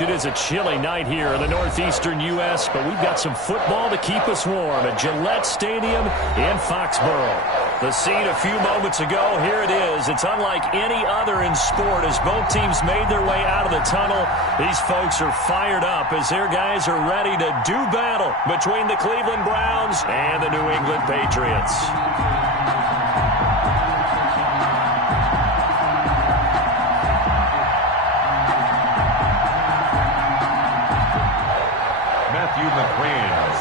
It is a chilly night here in the northeastern U.S., but we've got some football to keep us warm at Gillette Stadium in Foxborough. The scene a few moments ago, here it is. It's unlike any other in sport as both teams made their way out of the tunnel. These folks are fired up as their guys are ready to do battle between the Cleveland Browns and the New England Patriots.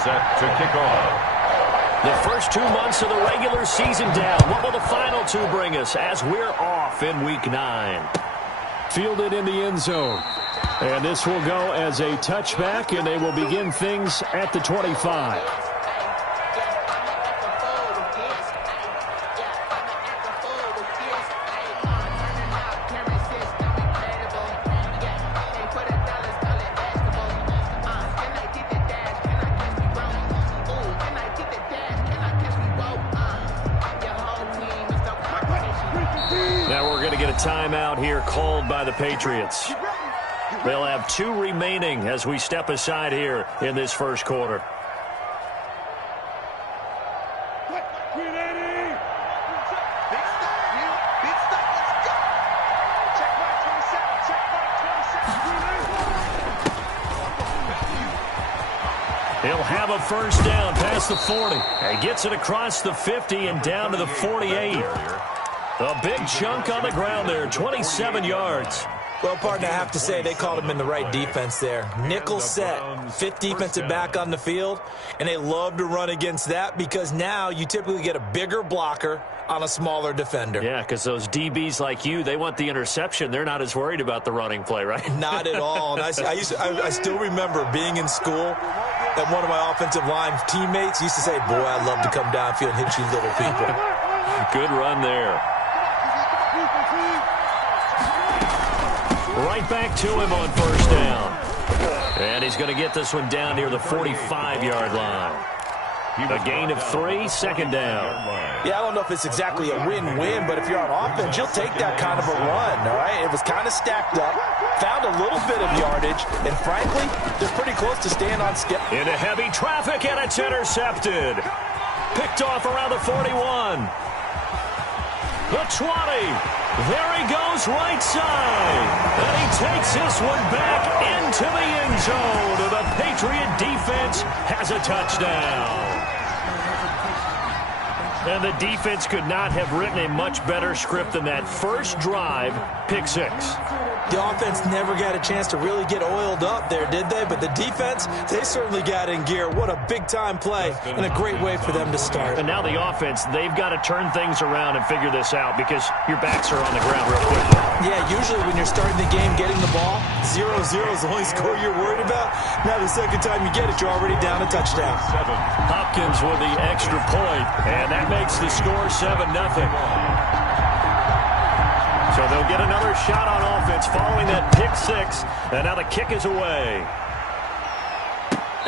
Set to kick off. The first 2 months of the regular season down. What will the final 2 bring us as we're off in Week 9? Fielded in the end zone. And this will go as a touchback, and they will begin things at the 25. Timeout here called by the Patriots. They'll have 2 remaining as we step aside here in this first quarter. He'll have a first down past the 40. He gets it across the 50 and down to the 48. A big chunk on the ground there, 27 yards. Well, partner, I have to say they called him in the right defense there. Nickel set, 5th defensive back on the field, and they love to run against that because now you typically get a bigger blocker on a smaller defender. Yeah, because those DBs like you, they want the interception. They're not as worried about the running play, right? Not at all. And I still remember being in school, and one of my offensive line teammates used to say, boy, I'd love to come downfield and hit you little people. Good run there. Right back to him on first down. And he's going to get this one down near the 45-yard line. A gain of 3, second down. Yeah, I don't know if it's exactly a win-win, but if you're on offense, you'll take that kind of a run, all right? It was kind of stacked up, found a little bit of yardage, and frankly, they're pretty close to staying on schedule. Into heavy traffic, and it's intercepted. Picked off around the 41. The 20. There he goes right side. And he takes this one back into the end zone. The Patriot defense has a touchdown. And the defense could not have written a much better script than that first drive, pick 6. The offense never got a chance to really get oiled up there, did they? But the defense, they certainly got in gear. What a big-time play and a great way for them to start. And now the offense, they've got to turn things around and figure this out because your backs are on the ground real quick. Yeah, usually when you're starting the game getting the ball, 0-0 is the only score you're worried about. Now the second time you get it, you're already down a touchdown. Hopkins with the extra point, and that makes the score 7-0. So they'll get another shot on offense following that pick 6. And now the kick is away.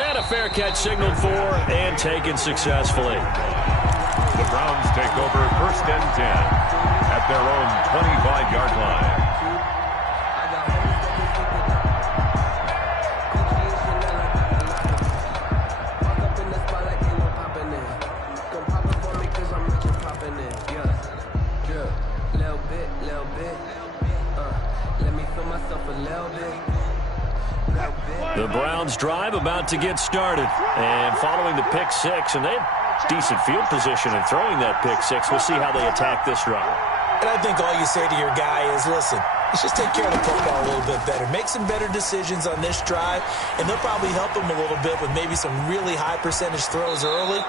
And a fair catch signaled for and taken successfully. The Browns take over 1st and 10 at their own 25-yard line. The Browns drive about to get started. And following the pick 6, and they have decent field position in throwing that pick 6. We'll see how they attack this drive. And I think all you say to your guy is, listen, let's just take care of the football a little bit better. Make some better decisions on this drive, and they'll probably help him a little bit with maybe some really high percentage throws early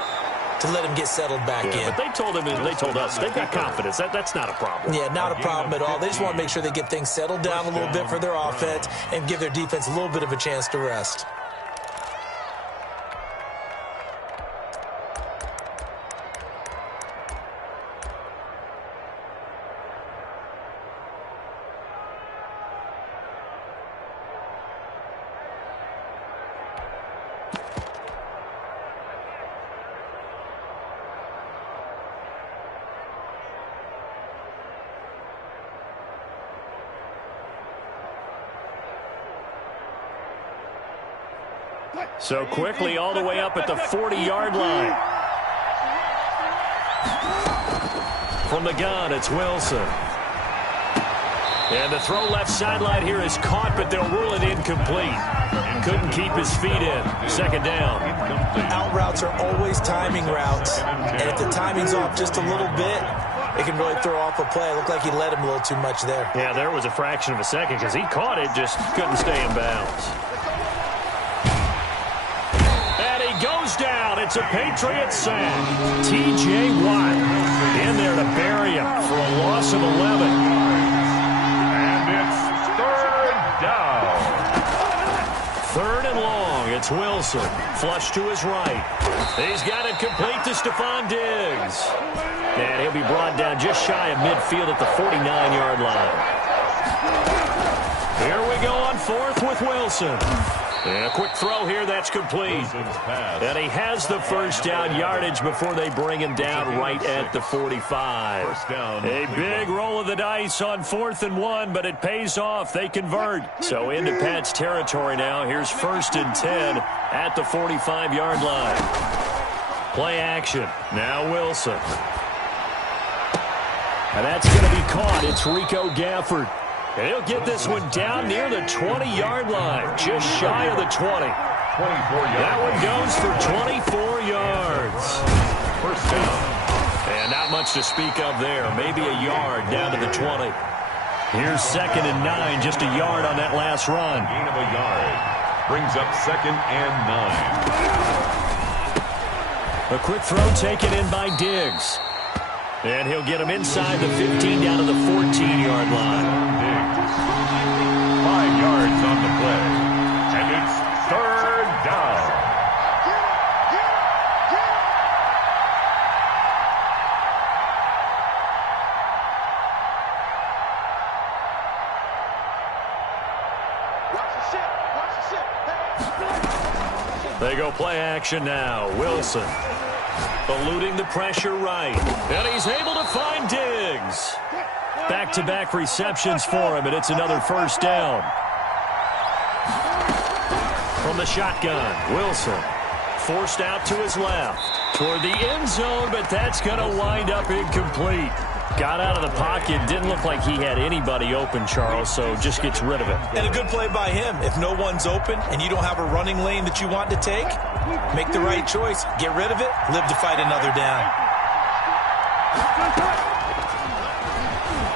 to let him get settled back in. But they told him, and they told us, they've got confidence. That's not a problem. Yeah, not a problem at all. They just want to make sure they get things settled down a little bit for their offense and give their defense a little bit of a chance to rest. So quickly all the way up at the 40-yard line. From the gun, it's Wilson. And the throw left sideline here is caught, but they'll rule it incomplete. Couldn't keep his feet in. Second down. Out routes are always timing routes. And if the timing's off just a little bit, it can really throw off a play. It looked like he led him a little too much there. Yeah, there was a fraction of a second because he caught it, just couldn't stay in bounds. And he goes down. It's a Patriots sack. T.J. Watt in there to bury him for a loss of 11. Down. Third and long. It's Wilson. Flush to his right. He's got it complete to Stephon Diggs. And he'll be brought down just shy of midfield at the 49-yard line. Here we go on fourth with Wilson. And a quick throw here, that's complete. And he has the first down yardage before they bring him down right at the 45. First down. A big roll of the dice on 4th and 1, but it pays off. They convert. So into Pat's territory now. Here's 1st and 10 at the 45-yard line. Play action. Now Wilson. And that's going to be caught. It's Rico Gafford. And he'll get this one down near the 20-yard line, just shy of the 20. 24 yards. That one goes for 24 yards. First down. And not much to speak of there. Maybe a yard down to the 20. Here's 2nd and 9, just a yard on that last run. Gain of a yard. Brings up 2nd and 9. A quick throw taken in by Diggs. And he'll get him inside the 15 down to the 14-yard line. 5 yards on the play. And it's 3rd down. They go play action now. Wilson eluding the pressure right. And he's able to find Diggs. Back-to-back receptions for him, and it's another first down. From the shotgun, Wilson forced out to his left toward the end zone, but that's going to wind up incomplete. Got out of the pocket, didn't look like he had anybody open, Charles, so just gets rid of it. And a good play by him. If no one's open and you don't have a running lane that you want to take, make the right choice. Get rid of it, live to fight another down.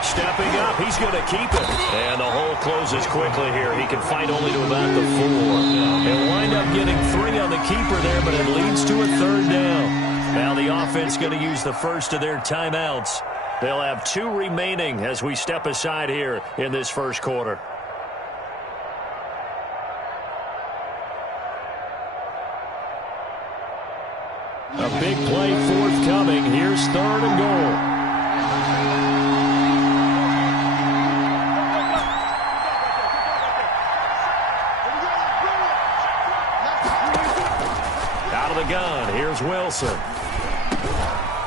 Stepping up, he's going to keep it. And the hole closes quickly here. He can fight only to about the 4. They'll wind up getting 3 on the keeper there, but it leads to a 3rd down. Now the offense going to use the first of their timeouts. They'll have 2 remaining as we step aside here in this first quarter. A big play forthcoming. Here's 3rd and goal. Out of the gun, here's Wilson.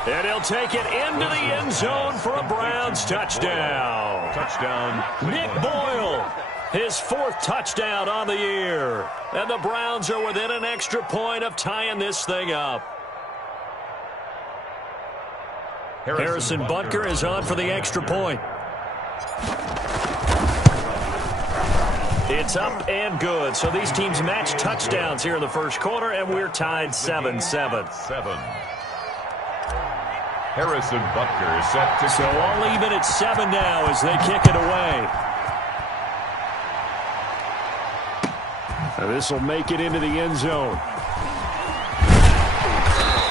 And he'll take it into the end zone for a Browns touchdown. Touchdown. Nick Boyle, his 4th touchdown on the year. And the Browns are within an extra point of tying this thing up. Harrison Butker is on for the extra point. It's up and good. So these teams match touchdowns here in the first quarter, and we're tied 7-7. Harrison Butker is set to... So all even at 7 now as they kick it away. This will make it into the end zone.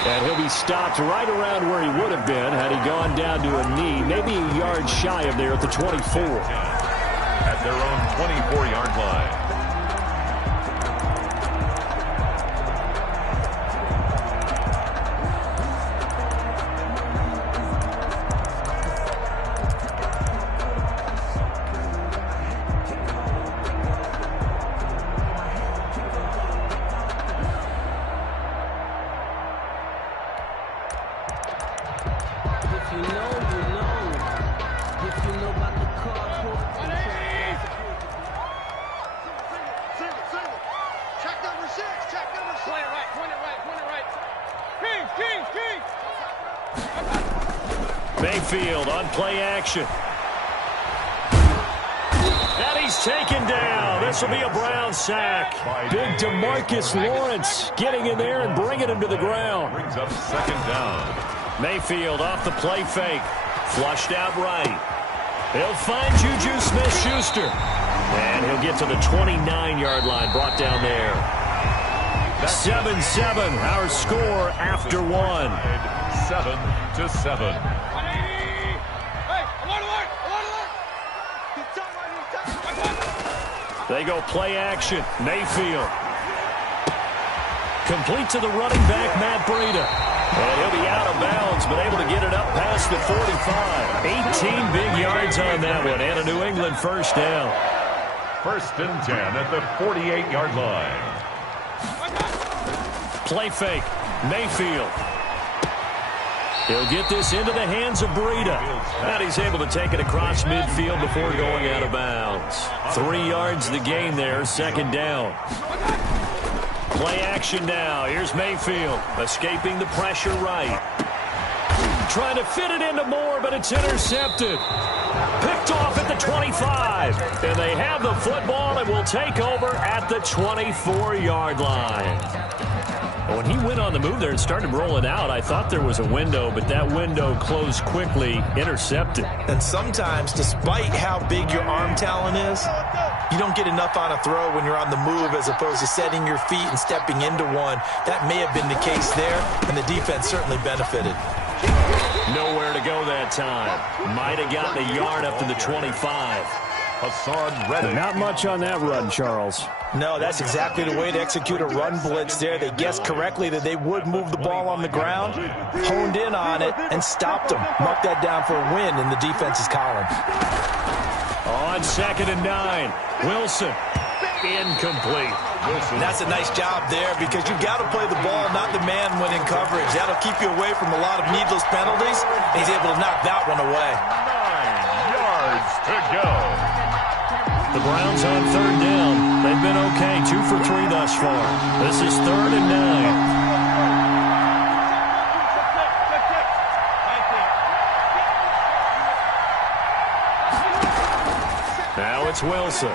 And he'll be stopped right around where he would have been had he gone down to a knee, maybe a yard shy of there at the 24. At their own 24-yard line. Mayfield on play action. And he's taken down. This will be a Brown sack. Big DeMarcus Lawrence getting in there and bringing him to the ground. Brings up second down. Mayfield off the play fake. Flushed out right. He'll find Juju Smith-Schuster. And he'll get to the 29-yard line, brought down there. 7-7, our score after one. 7-7. They go play action. Mayfield. Complete to the running back, Matt Breida. And he'll be out of bounds, but able to get it up past the 45. 18 big yards on that one, and a New England first down. 1st and 10 at the 48-yard line. Play fake. Mayfield. He'll get this into the hands of Breida. And he's able to take it across midfield before going out of bounds. 3 yards the gain there, second down. Play action now. Here's Mayfield, escaping the pressure right. Trying to fit it into Moore, but it's intercepted. Picked off at the 25. And they have the football and will take over at the 24-yard line. When he went on the move there and started rolling out, I thought there was a window, but that window closed quickly, intercepted. And sometimes, despite how big your arm talent is, you don't get enough on a throw when you're on the move as opposed to setting your feet and stepping into one. That may have been the case there, and the defense certainly benefited. Nowhere to go that time. Might have gotten a yard up to the 25. Hassan Reddick. Not much on that run, Charles. No, that's exactly the way to execute a run blitz there. They guessed correctly that they would move the ball on the ground, honed in on it, and stopped them. Marked that down for a win in the defense's column. On 2nd and 9, Wilson. Incomplete. That's a nice job there because you've got to play the ball, not the man when in coverage. That'll keep you away from a lot of needless penalties. He's able to knock that one away. 9 yards to go. The Browns on 3rd down. They've been okay, 2 for 3 thus far. This is 3rd and 9. Now it's Wilson.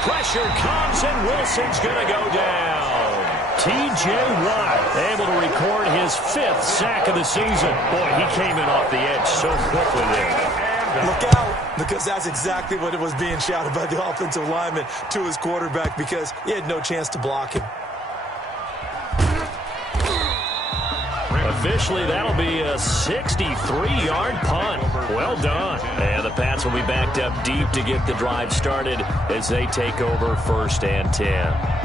Pressure comes, and Wilson's going to go down. T.J. Watt able to record his 5th sack of the season. Boy, he came in off the edge so quickly there. Look out, because that's exactly what it was being shouted by the offensive lineman to his quarterback because he had no chance to block him. Officially, that'll be a 63-yard punt. Well done. And the Pats will be backed up deep to get the drive started as they take over 1st and 10.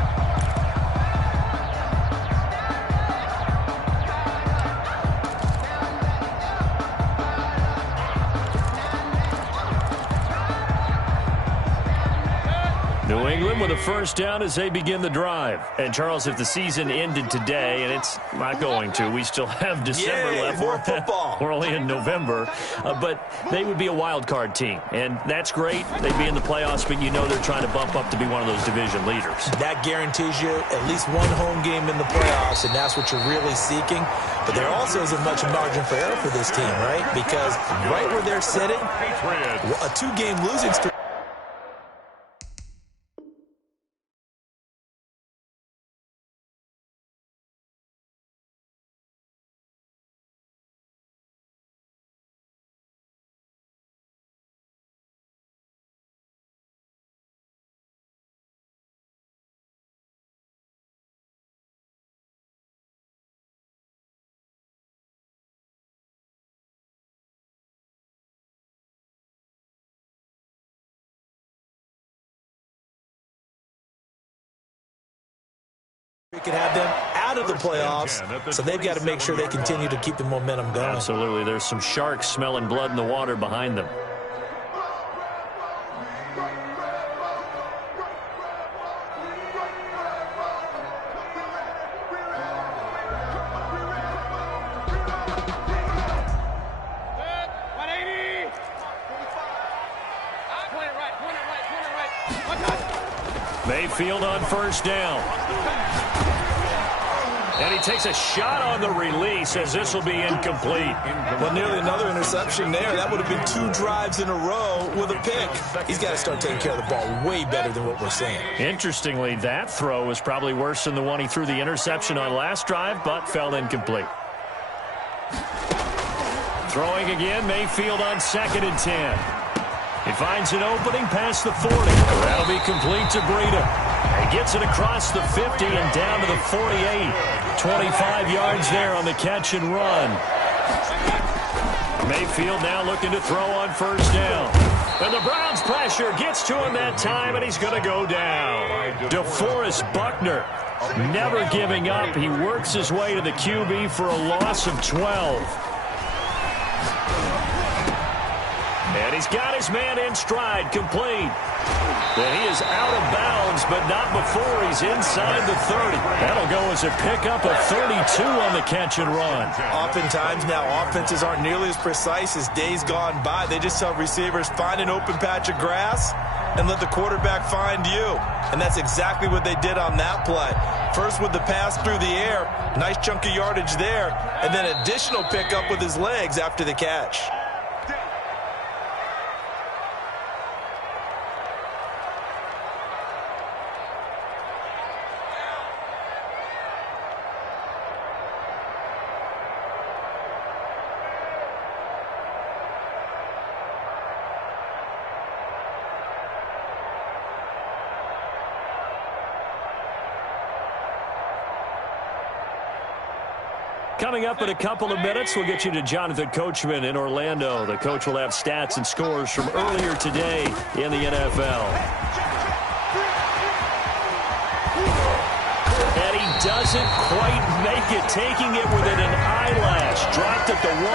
New England with a first down as they begin the drive. And, Charles, if the season ended today, and it's not going to, we still have December left. More football. We're only in November. But they would be a wild card team. And that's great. They'd be in the playoffs, but you know they're trying to bump up to be one of those division leaders. That guarantees you at least one home game in the playoffs, and that's what you're really seeking. But there also isn't much margin for error for this team, right? Because right where they're sitting, a 2-game losing streak. We could have them out of the playoffs, so they've got to make sure they continue to keep the momentum going. Absolutely. There's some sharks smelling blood in the water behind them. Mayfield on first down. And he takes a shot on the release as this will be incomplete. Well, nearly another interception there. That would have been 2 drives in a row with a pick. He's got to start taking care of the ball way better than what we're seeing. Interestingly, that throw was probably worse than the one he threw the interception on last drive, but fell incomplete. Throwing again, Mayfield on 2nd and 10. He finds an opening past the 40. That'll be complete to Breida. He gets it across the 50 and down to the 48. 25 yards there on the catch and run. Mayfield now looking to throw on first down. And the Browns pressure gets to him that time, and he's going to go down. DeForest Buckner never giving up. He works his way to the QB for a loss of 12. And he's got his man in stride, complete. And he is out of bounds, but not before he's inside the 30. That'll go as a pickup of 32 on the catch and run. Oftentimes now offenses aren't nearly as precise as days gone by. They just tell receivers, find an open patch of grass and let the quarterback find you. And that's exactly what they did on that play. First with the pass through the air, nice chunk of yardage there, and then additional pickup with his legs after the catch. Coming up in a couple of minutes, we'll get you to Jonathan Coachman in Orlando. The coach will have stats and scores from earlier today in the NFL. And he doesn't quite make it, taking it within an eyelash. Dropped at the 1.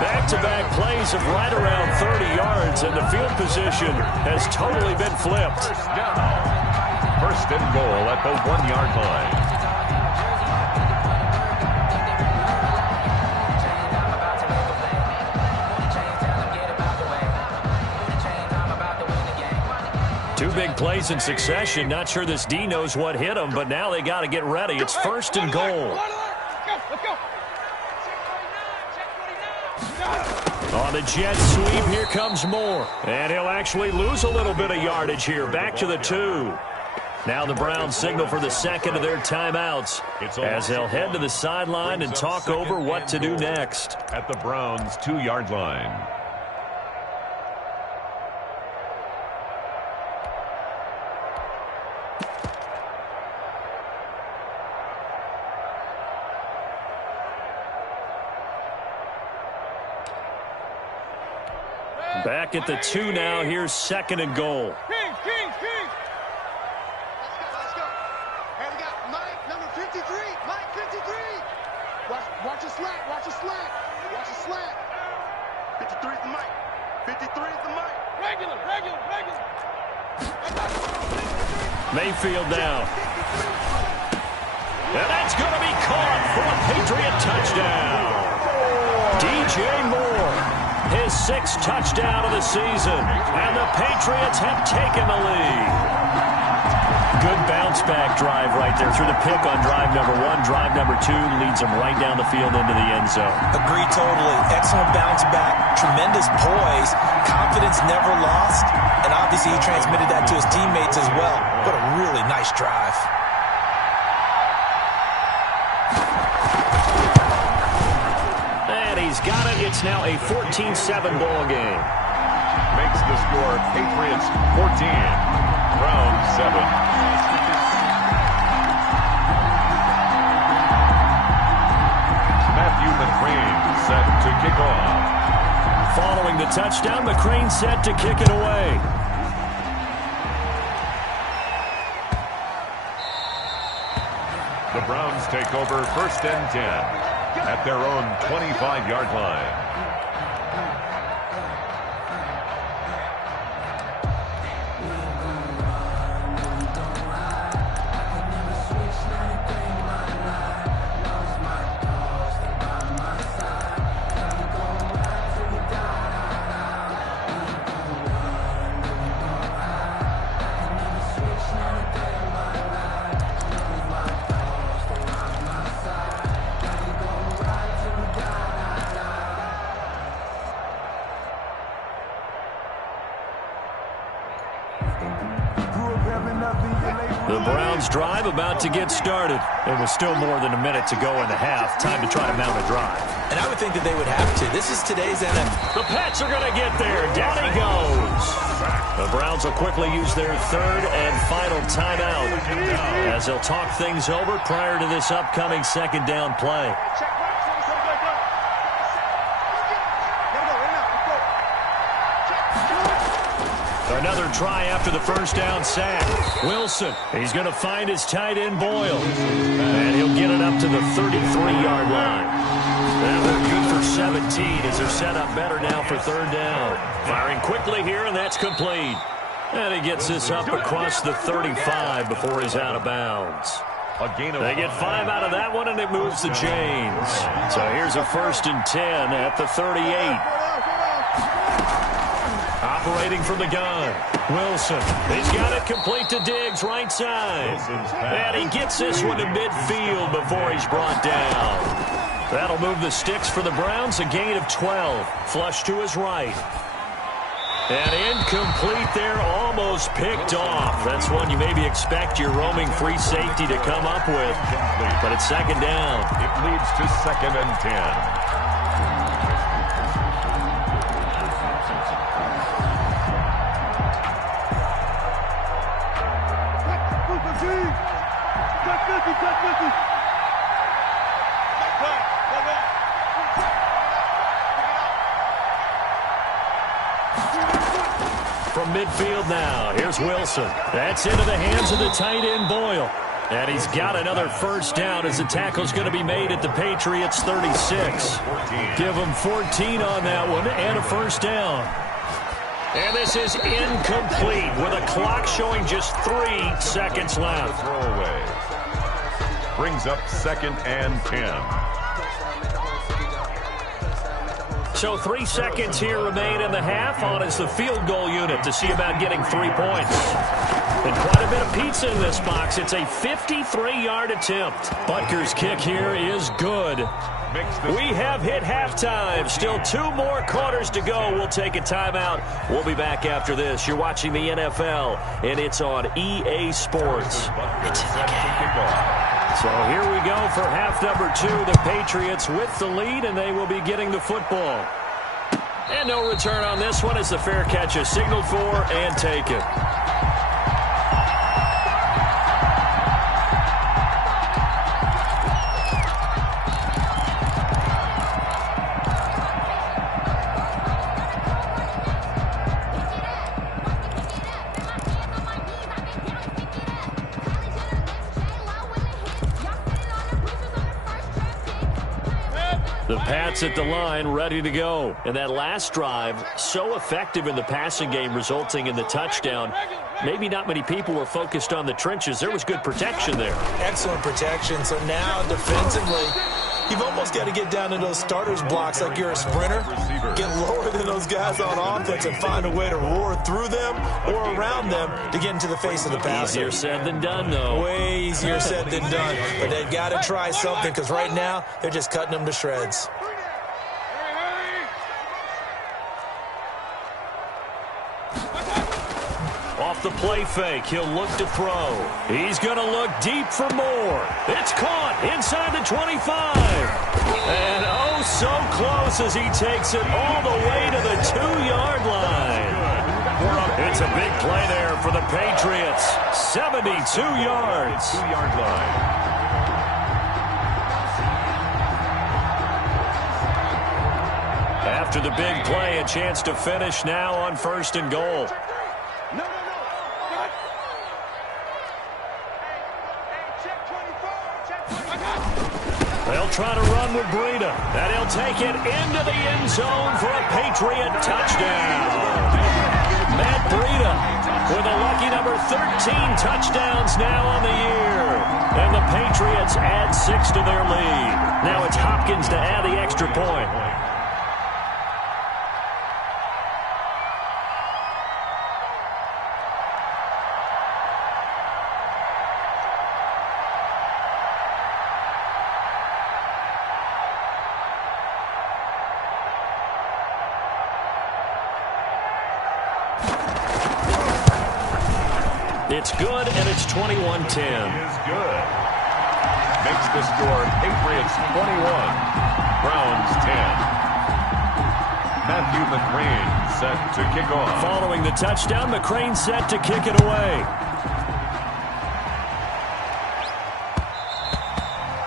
Back-to-back plays of right around 30 yards, and the field position has totally been flipped. First and goal at the 1-yard line. Two big plays in succession. Not sure this D knows what hit him, but now they got to get ready. It's first and goal. On the jet sweep, here comes Moore. And he'll actually lose a little bit of yardage here. Back to the 2. Now the Browns signal for the second of their timeouts as they'll head to the sideline and talk over what to do next. At the Browns' 2-yard line. Back at the 2 now. Here's second and goal. King. Let's go. Hey, we got Mike, number 53. Mike, 53. Watch your slack. Watch your slack. 53 is the Mike. 53 is the Mike. Regular. Mayfield down. And that's going to be caught for a Patriot touchdown. DJ Moore. His 6th touchdown of the season, and the Patriots have taken the lead. Good bounce-back drive right there through the pick on drive number 1. Drive number 2 leads them right down the field into the end zone. Agree totally. Excellent bounce back, tremendous poise, confidence never lost, and obviously he transmitted that to his teammates as well. What a really nice drive. He's got it. It's now a 14-7 ball game. Makes the score Patriots 14, Browns 7. Matthew McCrane set to kick off. Following the touchdown, McCrane set to kick it away. The Browns take over first and 10. At their own 25-yard line. The Browns drive about to get started. There was still more than a minute to go in the half. Time to try to mount a drive. And I would think that they would have to. This is today's NFL. The Pats are going to get there. Down he goes. The Browns will quickly use their third and final timeout as they'll talk things over prior to this upcoming second down play. Another try after the first down sack. Wilson, he's going to find his tight end Boyle. And he'll get it up to the 33-yard line. That will be for 17 as they're set up better now for third down. Firing quickly here, and that's complete. And he gets this up across the 35 before he's out of bounds. They get 5 out of that one, and it moves the chains. So here's a 1st and 10 at the 38. Operating from the gun. Wilson. He's got it complete to Diggs, right side. And he gets this one to midfield before he's brought down. That'll move the sticks for the Browns, a gain of 12. Flush to his right. And incomplete there, almost picked off. That's one you maybe expect your roaming free safety to come up with. But it's second down. It leads to 2nd and 10. From midfield now, here's Wilson. That's into the hands of the tight end Boyle. And he's got another first down as the tackle's going to be made at the Patriots 36. Give him 14 on that one and a first down. And this is incomplete with a clock showing just 3 seconds left. Throwaway. Brings up 2nd and 10. So 3 seconds here remain in the half. On is the field goal unit to see about getting 3 points. And quite a bit of pizza in this box. It's a 53-yard attempt. Butker's kick here is good. We have hit halftime. Still 2 more quarters to go. We'll take a timeout. We'll be back after this. You're watching the NFL, and it's on EA Sports. It's in the game. So here we go for half number 2. The Patriots with the lead, and they will be getting the football. And no return on this one as the fair catch is signaled for and taken. The Pats at the line, ready to go. And that last drive, so effective in the passing game, resulting in the touchdown. Maybe not many people were focused on the trenches. There was good protection there. Excellent protection. So now, defensively, you've almost got to get down to those starters blocks like you're a sprinter. Get lower than those guys on offense and find a way to roar through them or around them to get into the face of the passer. Easier said than done, though. Way easier said than done. But they've got to try something because right now they're just cutting them to shreds. Off the play fake, he'll look to throw. He's going to look deep for more. It's caught inside the 25. And oh, so close as he takes it all the way to the 2-yard line. It's a big play there for the Patriots. 72 yards. 2-yard line. After the big play, a chance to finish now on 1st and goal. They'll try to run with Breida. And he'll take it into the end zone for a Patriot touchdown. Matt Breida with a lucky number 13 touchdowns now on the year. And the Patriots add 6 to their lead. Now it's Hopkins to add the extra point. It's good, and it's 21-10. Is good. Makes the score Patriots 21, Browns 10. Matthew McCrane set to kick off. Following the touchdown, McCrane set to kick it away.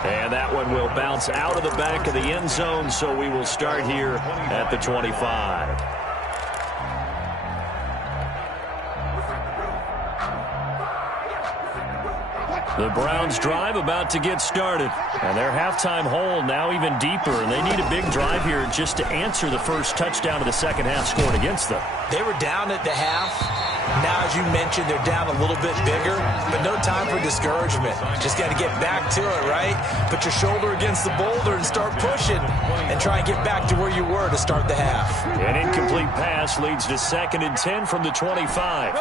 And that one will bounce out of the back of the end zone, so we will start here at the 25. The Browns drive about to get started. And their halftime hole now even deeper. And they need a big drive here just to answer the first touchdown of the second half scored against them. They were down at the half. Now, as you mentioned, they're down a little bit bigger. But no time for discouragement. Just got to get back to it, right? Put your shoulder against the boulder and start pushing. And try and get back to where you were to start the half. An incomplete pass leads to 2nd and 10 from the 25.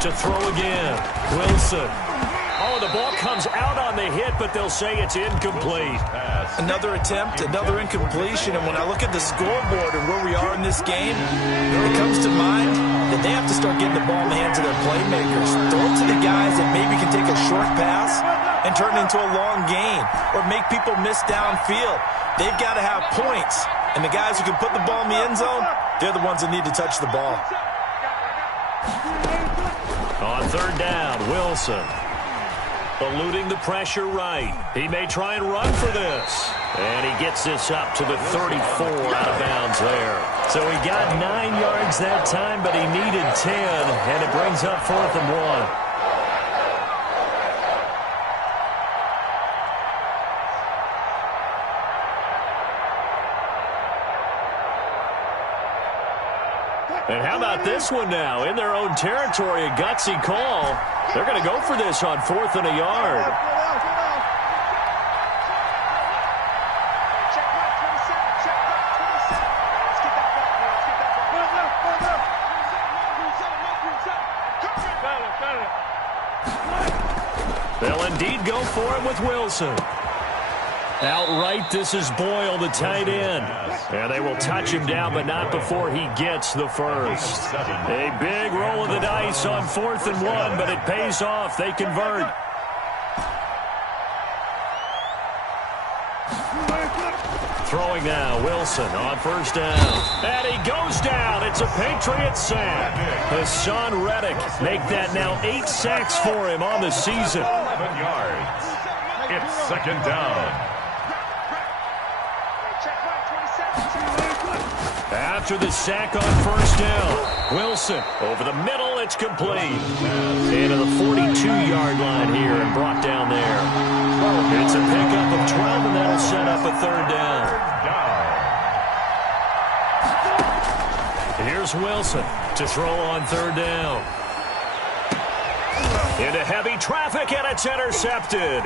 To throw again. Wilson. Oh, the ball comes out on the hit, but they'll say it's incomplete. Another attempt, another incompletion, and when I look at the scoreboard and where we are in this game, it comes to mind that they have to start getting the ball in the hands of their playmakers. Throw it to the guys that maybe can take a short pass and turn it into a long gain or make people miss downfield. They've got to have points, and the guys who can put the ball in the end zone, they're the ones that need to touch the ball. On 3rd down, Wilson. Eluding the pressure right. He may try and run for this. And he gets this up to the 34 out of bounds there. So he got 9 yards that time, but he needed 10. And it brings up 4th and 1. And how about this one now? In their own territory, a gutsy call. They're going to go for this on 4th and a yard. They'll indeed go for it with Wilson. Outright, this is Boyle, the tight end. And they will touch him down, but not before he gets the first. A big roll of the dice on 4th and 1, but it pays off. They convert. Throwing now, Wilson on 1st down. And he goes down. It's a Patriot sack. Hassan Reddick make that now 8 sacks for him on the season. 11 yards. It's 2nd down. After the sack on 1st down, Wilson over the middle, it's complete. Into the 42-yard line here and brought down there. It's a pickup of 12, and that'll set up a 3rd down. Here's Wilson to throw on 3rd down. Into heavy traffic, and it's intercepted.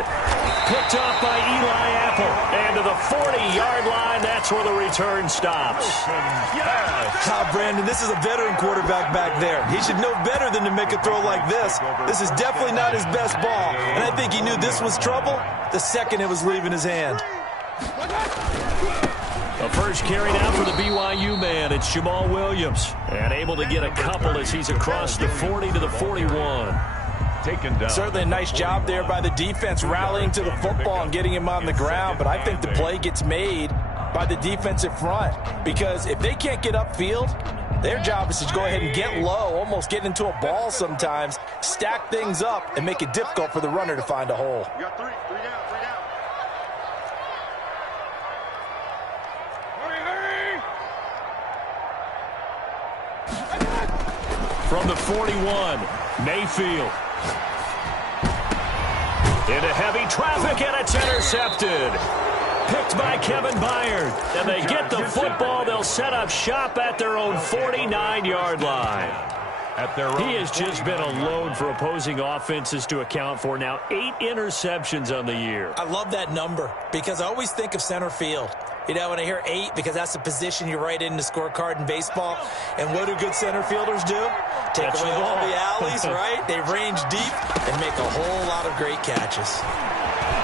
Picked off by Eli Apple. And to the 40-yard line, that's where the return stops. Brandon, this is a veteran quarterback back there. He should know better than to make a throw like this. This is definitely not his best ball. And I think he knew this was trouble the second it was leaving his hand. The first carry now for the BYU man. It's Jamal Williams. And able to get a couple as he's across the 40 to the 41. Taken down. Certainly a nice job there by the defense rallying to the football and getting him on the ground, but I think the play gets made by the defensive front because if they can't get upfield, their job is to go ahead and get low, almost get into a ball sometimes, stack things up, and make it difficult for the runner to find a hole. You got three down. From the 41, Mayfield. Into heavy traffic, and it's intercepted. Picked by Kevin Byard. And they get the football. They'll set up shop at their own 49-yard line. He has just been a load for opposing offenses to account for. Now 8 interceptions on the year. I love that number because I always think of center field. You know, when I hear 8, because that's the position you write in the scorecard in baseball. And what do good center fielders do? Take away all the alleys, right? They range deep and make a whole lot of great catches.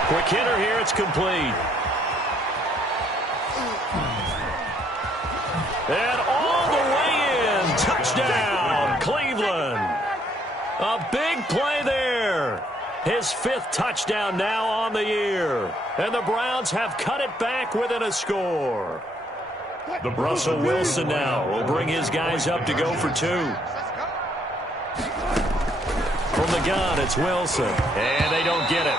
Quick hitter here. It's complete. And all the way in. Touchdown, Cleveland. A big play there. His 5th touchdown now on the year. And the Browns have cut it back within a score. Russell Wilson now will bring his guys up to go for 2. From the gun, it's Wilson. And they don't get it.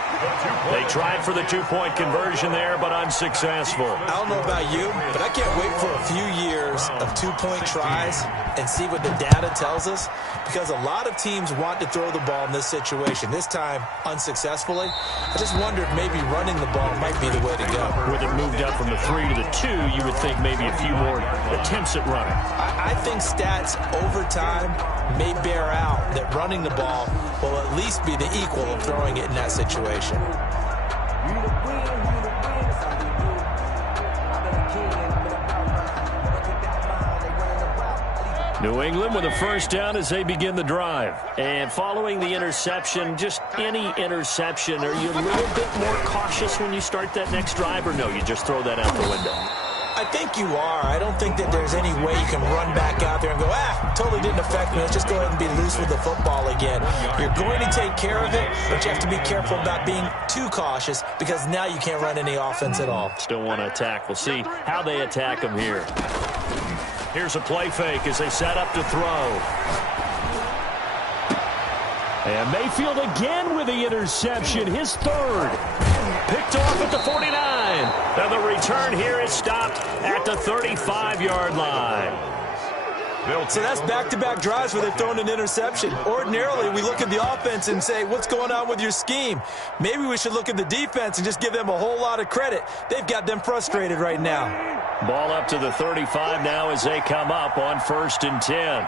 They tried for the 2-point conversion there, but unsuccessful. I don't know about you, but I can't wait for a few years of 2-point tries and see what the data tells us, because a lot of teams want to throw the ball in this situation. This time, unsuccessfully. I just wonder if maybe running the ball might be the way to go. With it moved up from the 3 to the 2, you would think maybe a few more attempts at running. I think stats over time may bear out that running the ball will at least be the equal of throwing it in that situation. New England with a first down as they begin the drive. And following the interception, just any interception, are you a little bit more cautious when you start that next drive, or no, you just throw that out the window? I think you are. I don't think that there's any way you can run back out there and go, totally didn't affect me. Let's just go ahead and be loose with the football again. You're going to take care of it, but you have to be careful about being too cautious, because now you can't run any offense at all. Still want to attack. We'll see how they attack them here. Here's a play fake as they set up to throw. And Mayfield again with the interception, his 3rd. Picked off at the 49. And the return here is stopped at the 35-yard line. So that's back-to-back drives where they've thrown an interception. Ordinarily, we look at the offense and say, what's going on with your scheme? Maybe we should look at the defense and just give them a whole lot of credit. They've got them frustrated right now. Ball up to the 35 now as they come up on 1st and 10.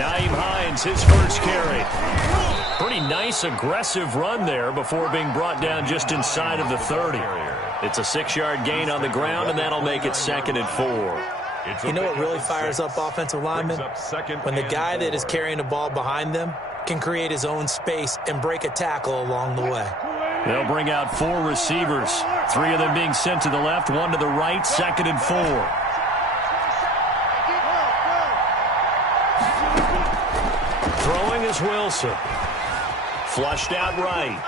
Nyheim Hines, his first carry. Pretty nice, aggressive run there before being brought down just inside of the 30. It's a 6-yard gain on the ground, and that'll make it 2nd and 4. You know what really fires up offensive linemen? When the guy that is carrying the ball behind them can create his own space and break a tackle along the way. They'll bring out 4 receivers. 3 of them being sent to the left, 1 to the right, 2nd and 4. Throwing is Wilson. Flushed out right.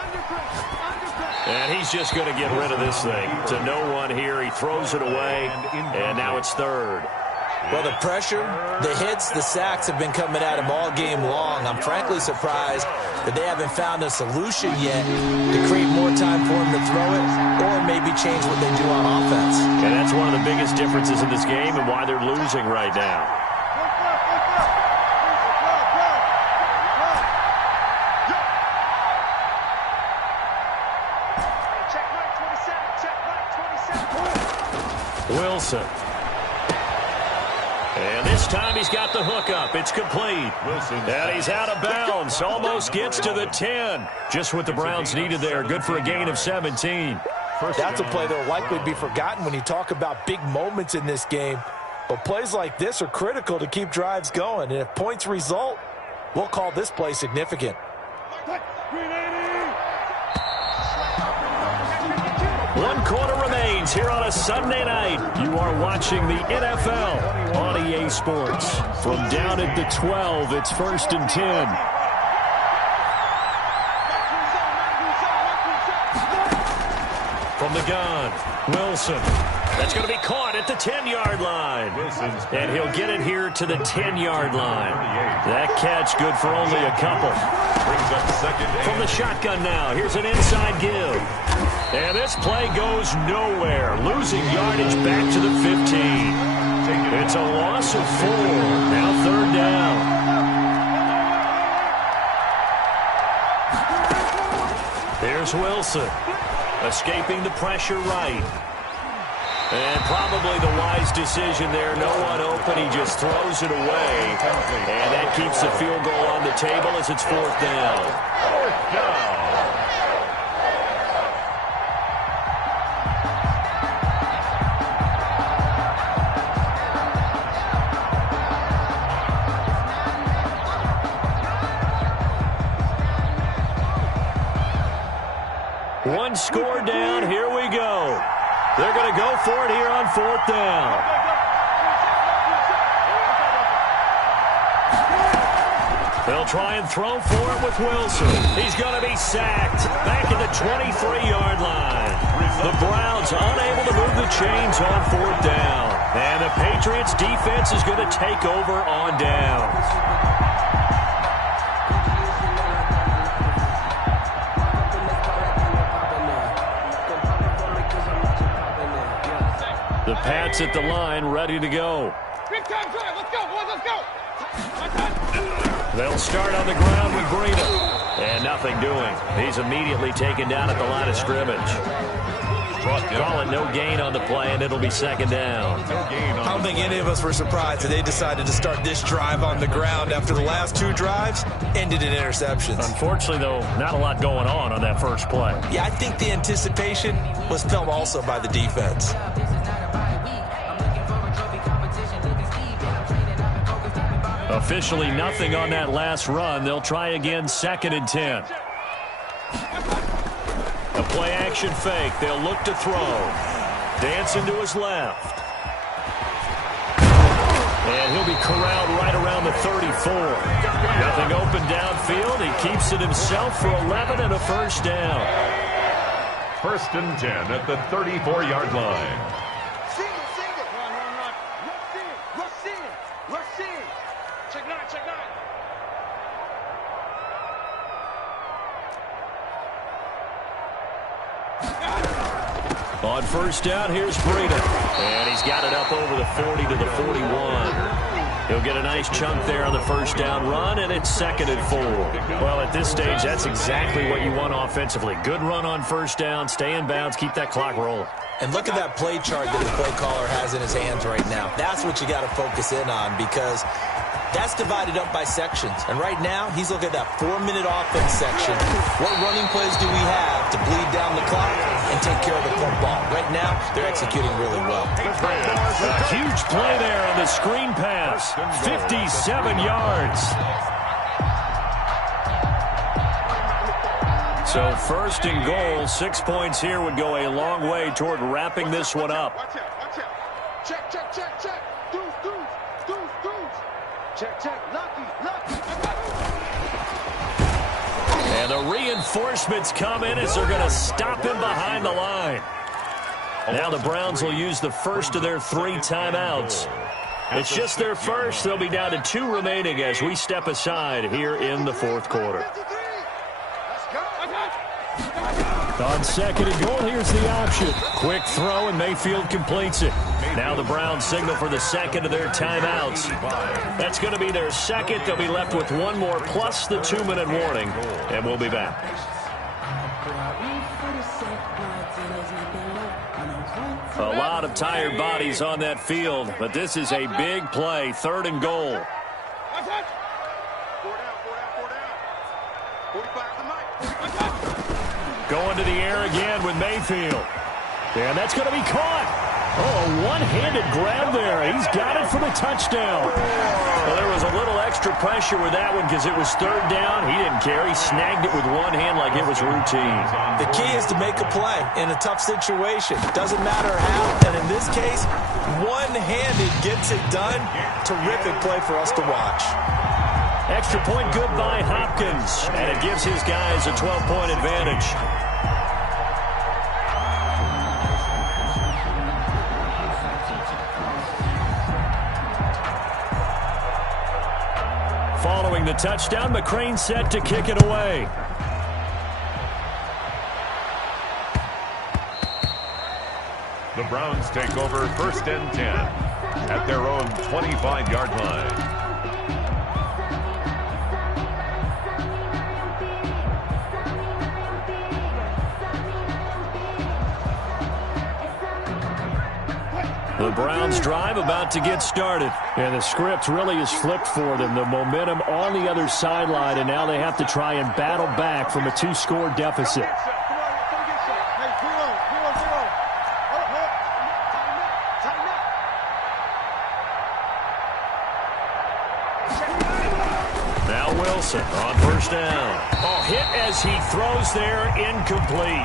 And he's just going to get rid of this thing. To no one here. He throws it away, and now it's 3rd. Well, the pressure, the hits, the sacks have been coming at him all game long. I'm frankly surprised that they haven't found a solution yet to create more time for him to throw it, or maybe change what they do on offense. And that's one of the biggest differences in this game and why they're losing right now. Wilson. And this time he's got the hook up. It's complete. And he's out of bounds. Almost gets to the 10. Just what the Browns needed there. Good for a gain of 17. That's a play that will likely be forgotten when you talk about big moments in this game. But plays like this are critical to keep drives going. And if points result, we'll call this play significant. 1 quarter remains here on a Sunday night. You are watching the NFL on EA Sports. From down at the 12, it's 1st and 10. From the gun, Wilson. That's going to be caught at the 10-yard line. And he'll get it here to the 10-yard line. That catch good for only a couple. From the shotgun now, here's an inside give. And this play goes nowhere. Losing yardage back to the 15. It's a loss of 4. Now 3rd down. There's Wilson. Escaping the pressure right. And probably the wise decision there. No one open. He just throws it away. And that keeps the field goal on the table as it's 4th down. 4th down. One score down. Here we go. They're going to go for it here on 4th down. They'll try and throw for it with Wilson. He's going to be sacked back at the 23-yard line. The Browns unable to move the chains on 4th down. And the Patriots defense is going to take over on downs. The Pats at the line, ready to go. Big time drive. Let's go, boys. Let's go. They'll start on the ground with Breida. And nothing doing. He's immediately taken down at the line of scrimmage. Call it no gain on the play, and it'll be 2nd down. I don't think any of us were surprised that they decided to start this drive on the ground after the last 2 drives ended in interceptions. Unfortunately, though, not a lot going on that first play. Yeah, I think the anticipation was felt also by the defense. Officially nothing on that last run. They'll try again 2nd and 10. A play-action fake. They'll look to throw. Dancing to his left. And he'll be corralled right around the 34. Nothing open downfield. He keeps it himself for 11 and a 1st down. 1st and 10 at the 34-yard line. Single. Run. Rush in. Check 9. On 1st down, here's Breida. And he's got it up over the 40 to the 41. He'll get a nice chunk there on the 1st down run, and it's 2nd and 4. Well, at this stage, that's exactly what you want offensively. Good run on 1st down, stay in bounds, keep that clock rolling. And look at that play chart that the play caller has in his hands right now. That's what you got to focus in on, because that's divided up by sections. And right now, he's looking at that 4-minute offense section. What running plays do we have to bleed down the clock and take care of the football? Right now, they're executing really well. A huge play there on the screen pass. 57 yards. So 1st and goal, 6 points here would go a long way toward wrapping this one up. Watch out. Check. Deuce. Check. Lucky. And the reinforcements come in as they're going to stop him behind the line. Now the Browns will use the first of their 3 timeouts. It's just their first. They'll be down to 2 remaining as we step aside here in the 4th quarter. On 2nd and goal, here's the option. Quick throw, and Mayfield completes it. Now the Browns signal for the 2nd of their timeouts. That's going to be their 2nd. They'll be left with 1 more plus the 2-minute warning, and we'll be back. A lot of tired bodies on that field, but this is a big play. 3rd and goal. 4 down. 45 the mic. Going to the air again with Mayfield. And that's going to be caught. Oh, a one-handed grab there. He's got it for the touchdown. Well, there was a little extra pressure with that one because it was 3rd down. He didn't care. He snagged it with one hand like it was routine. The key is to make a play in a tough situation. Doesn't matter how, and in this case, one-handed gets it done. Terrific play for us to watch. Extra point good by Hopkins, and it gives his guys a 12-point advantage. Following the touchdown, McCrane set to kick it away. The Browns take over 1st and 10 at their own 25-yard line. The Browns drive about to get started. And the script really is flipped for them. The momentum on the other sideline, and now they have to try and battle back from a 2-score deficit. Now Wilson on 1st down. Oh, hit as he throws there, incomplete.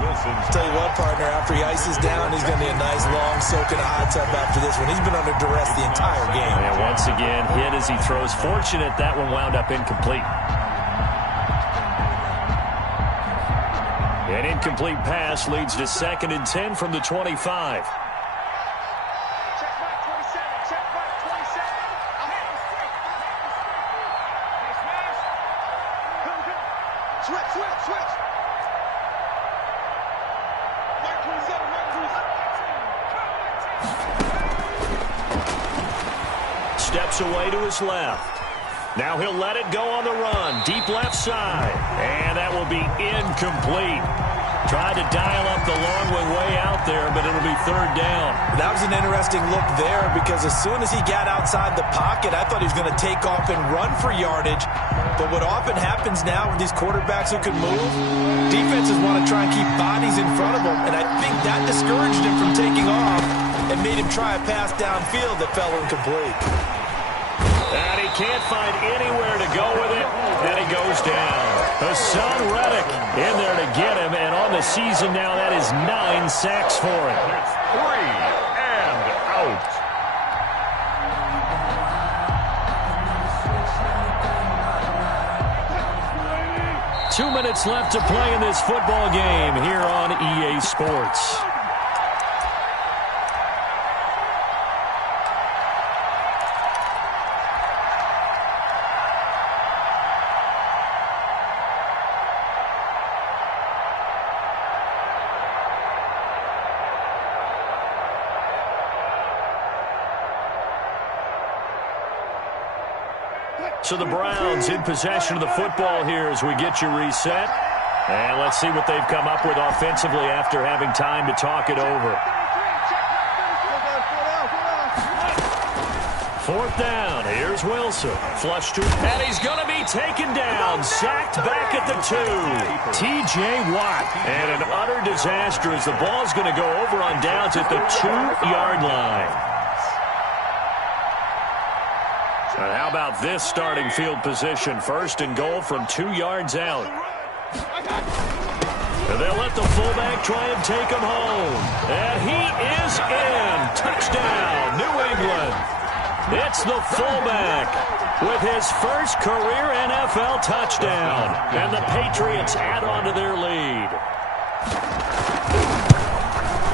Tell you what, partner, after he ices down, he's going to need a nice long soak in a hot tub after this one. He's been under duress the entire game. And once again, hit as he throws. Fortunate that one wound up incomplete. An incomplete pass leads to 2nd and 10 from the 25. Steps away to his left. Now he'll let it go on the run. Deep left side. And that will be incomplete. Tried to dial up the long one way out there, but it'll be 3rd down. That was an interesting look there because as soon as he got outside the pocket, I thought he was going to take off and run for yardage. But what often happens now with these quarterbacks who can move, defenses want to try and keep bodies in front of them, and I think that discouraged him from taking off and made him try a pass downfield that fell incomplete. And he can't find anywhere to go with it, and he goes down. Hassan Reddick in there to get him, and on the season now, that is 9 sacks for him. It's 3 and out. Two minutes left to play in this football game here on EA Sports. So the Browns in possession of the football here as we get you reset. And let's see what they've come up with offensively after having time to talk it over. 4th down. Here's Wilson. Flush to, and he's going to be taken down. Sacked back at the 2. T.J. Watt. And an utter disaster as the ball's going to go over on downs at the 2-yard line. And how about this starting field position? 1st and goal from 2 yards out. And they'll let the fullback try and take him home. And he is in. Touchdown, New England. It's the fullback with his first career NFL touchdown. And the Patriots add on to their lead.